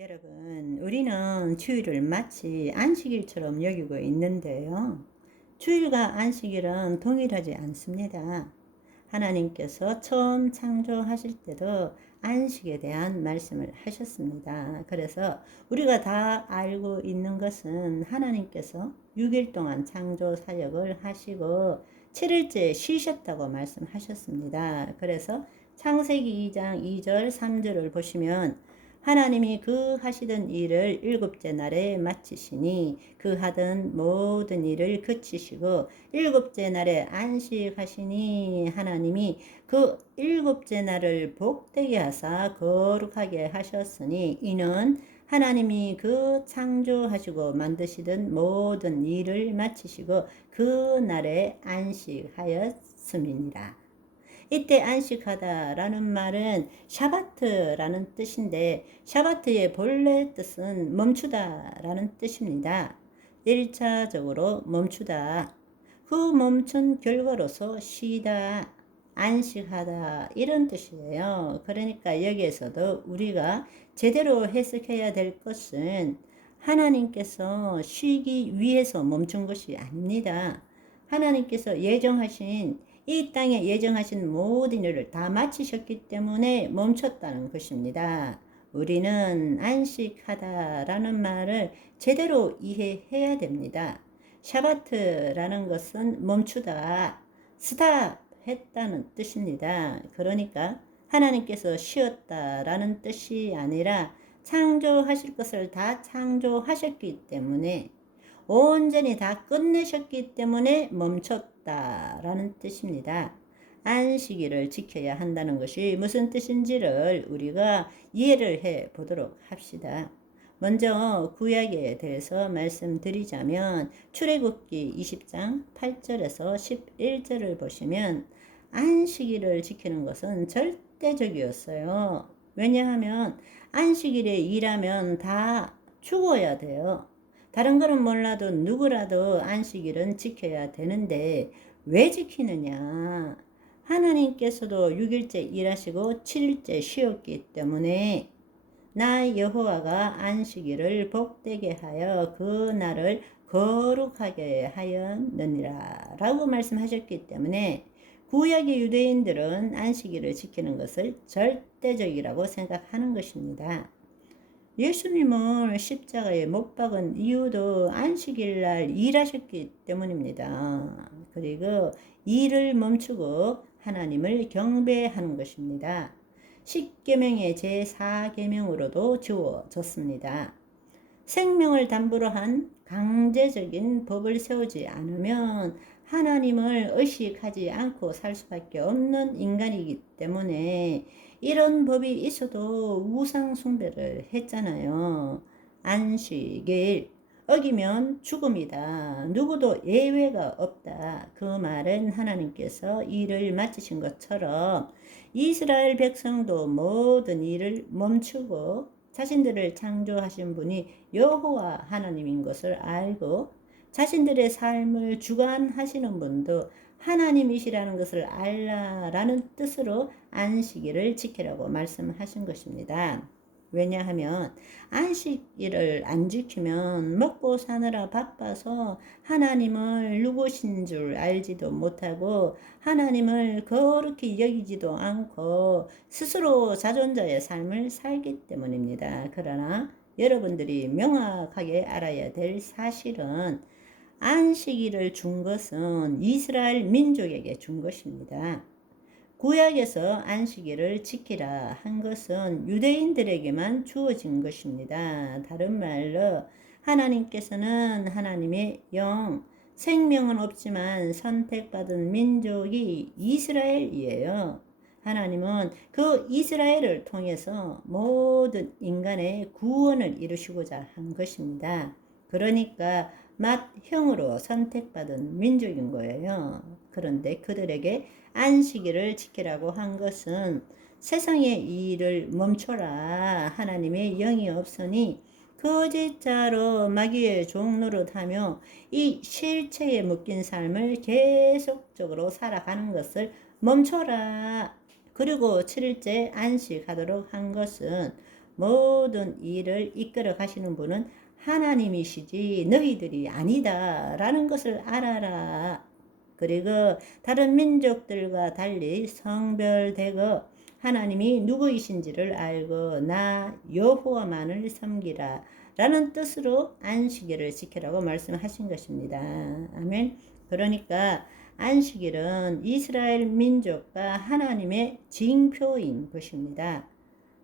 여러분, 우리는 주일을 마치 안식일처럼 여기고 있는데요. 주일과 안식일은 동일하지 않습니다. 하나님께서 처음 창조하실 때도 안식에 대한 말씀을 하셨습니다. 그래서 우리가 다 알고 있는 것은 하나님께서 6일 동안 창조 사역을 하시고 7일째 쉬셨다고 말씀하셨습니다. 그래서 창세기 2장 2절 3절을 보시면 하나님이 그 하시던 일을 일곱째 날에 마치시니 그 하던 모든 일을 그치시고 일곱째 날에 안식하시니 하나님이 그 일곱째 날을 복되게 하사 거룩하게 하셨으니 이는 하나님이 그 창조하시고 만드시던 모든 일을 마치시고 그 날에 안식하였음이니라. 이때 안식하다라는 말은 샤바트라는 뜻인데 샤바트의 본래 뜻은 멈추다라는 뜻입니다. 1차적으로 멈추다. 후 멈춘 결과로서 쉬다, 안식하다 이런 뜻이에요. 그러니까 여기에서도 우리가 제대로 해석해야 될 것은 하나님께서 쉬기 위해서 멈춘 것이 아닙니다. 하나님께서 예정하신 이 땅에 예정하신 모든 일을 다 마치셨기 때문에 멈췄다는 것입니다. 우리는 안식하다라는 말을 제대로 이해해야 됩니다. 샤바트라는 것은 멈추다, 스탑 했다는 뜻입니다. 그러니까 하나님께서 쉬었다라는 뜻이 아니라 창조하실 것을 다 창조하셨기 때문에 온전히 다 끝내셨기 때문에 멈췄다라는 뜻입니다. 안식일을 지켜야 한다는 것이 무슨 뜻인지를 우리가 이해를 해 보도록 합시다. 먼저 구약에 대해서 말씀드리자면 출애굽기 20장 8절에서 11절을 보시면 안식일을 지키는 것은 절대적이었어요. 왜냐하면 안식일에 일하면 다 죽어야 돼요. 다른 거는 몰라도 누구라도 안식일은 지켜야 되는데 왜 지키느냐? 하나님께서도 6일째 일하시고 7일째 쉬었기 때문에 나 여호와가 안식일을 복되게 하여 그 날을 거룩하게 하였느니라 라고 말씀하셨기 때문에 구약의 유대인들은 안식일을 지키는 것을 절대적이라고 생각하는 것입니다. 예수님을 십자가에 못 박은 이유도 안식일 날 일하셨기 때문입니다. 그리고 일을 멈추고 하나님을 경배하는 것입니다. 십계명의 제4계명으로도 주어졌습니다. 생명을 담보로 한 강제적인 법을 세우지 않으면 하나님을 의식하지 않고 살 수밖에 없는 인간이기 때문에 이런 법이 있어도 우상 숭배를 했잖아요. 안식일 어기면 죽음이다. 누구도 예외가 없다. 그 말은 하나님께서 일을 마치신 것처럼 이스라엘 백성도 모든 일을 멈추고 자신들을 창조하신 분이 여호와 하나님인 것을 알고 자신들의 삶을 주관하시는 분도 하나님이시라는 것을 알라라는 뜻으로 안식일을 지키라고 말씀하신 것입니다. 왜냐하면 안식일을 안 지키면 먹고 사느라 바빠서 하나님을 누구신 줄 알지도 못하고 하나님을 거룩히 여기지도 않고 스스로 자존자의 삶을 살기 때문입니다. 그러나 여러분들이 명확하게 알아야 될 사실은 안식일을 준 것은 이스라엘 민족에게 준 것입니다. 구약에서 안식일을 지키라 한 것은 유대인들에게만 주어진 것입니다. 다른 말로 하나님께서는 하나님의 영, 생명은 없지만 선택받은 민족이 이스라엘이에요. 하나님은 그 이스라엘을 통해서 모든 인간의 구원을 이루시고자 한 것입니다. 그러니까 맏형으로 선택받은 민족인 거예요. 그런데 그들에게 안식일을 지키라고 한 것은 세상의 일을 멈춰라. 하나님의 영이 없으니 거짓자로 마귀의 종노릇하며 이 실체에 묶인 삶을 계속적으로 살아가는 것을 멈춰라. 그리고 7일째 안식하도록 한 것은 모든 일을 이끌어 가시는 분은 하나님이시지 너희들이 아니다라는 것을 알아라. 그리고 다른 민족들과 달리 성별되고 하나님이 누구이신지를 알고 나 여호와만을 섬기라 라는 뜻으로 안식일을 지키라고 말씀하신 것입니다. 아멘. 그러니까 안식일은 이스라엘 민족과 하나님의 징표인 것입니다.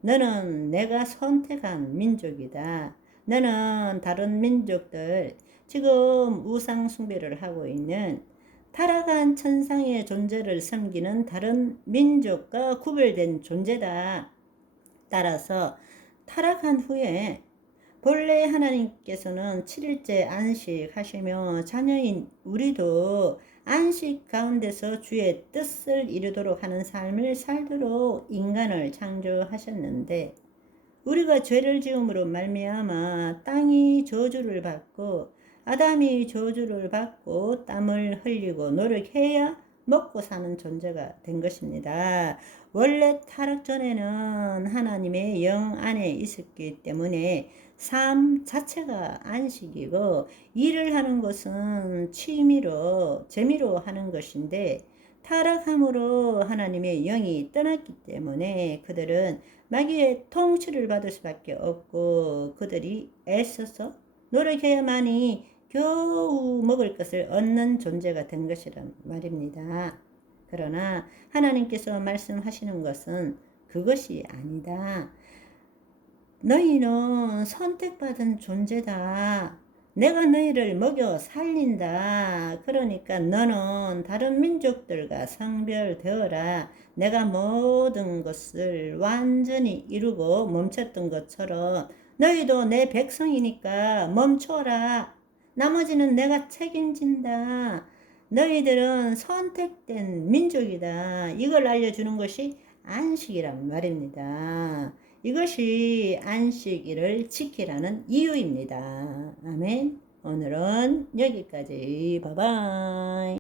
너는 내가 선택한 민족이다. 너는 다른 민족들, 지금 우상 숭배를 하고 있는 타락한 천상의 존재를 섬기는 다른 민족과 구별된 존재다. 따라서 타락한 후에 본래 하나님께서는 7일째 안식하시며 자녀인 우리도 안식 가운데서 주의 뜻을 이루도록 하는 삶을 살도록 인간을 창조하셨는데 우리가 죄를 지음으로 말미암아 땅이 저주를 받고 아담이 저주를 받고 땀을 흘리고 노력해야 먹고 사는 존재가 된 것입니다. 원래 타락 전에는 하나님의 영 안에 있었기 때문에 삶 자체가 안식이고 일을 하는 것은 취미로 재미로 하는 것인데 타락함으로 하나님의 영이 떠났기 때문에 그들은 마귀의 통치를 받을 수밖에 없고 그들이 애써서 노력해야만이 겨우 먹을 것을 얻는 존재가 된 것이란 말입니다. 그러나 하나님께서 말씀하시는 것은 그것이 아니다. 너희는 선택받은 존재다. 내가 너희를 먹여 살린다. 그러니까 너는 다른 민족들과 성별되어라. 내가 모든 것을 완전히 이루고 멈췄던 것처럼 너희도 내 백성이니까 멈춰라. 나머지는 내가 책임진다. 너희들은 선택된 민족이다. 이걸 알려주는 것이 안식이란 말입니다. 이것이 안식일을 지키라는 이유입니다. 아멘. 오늘은 여기까지. 바바이.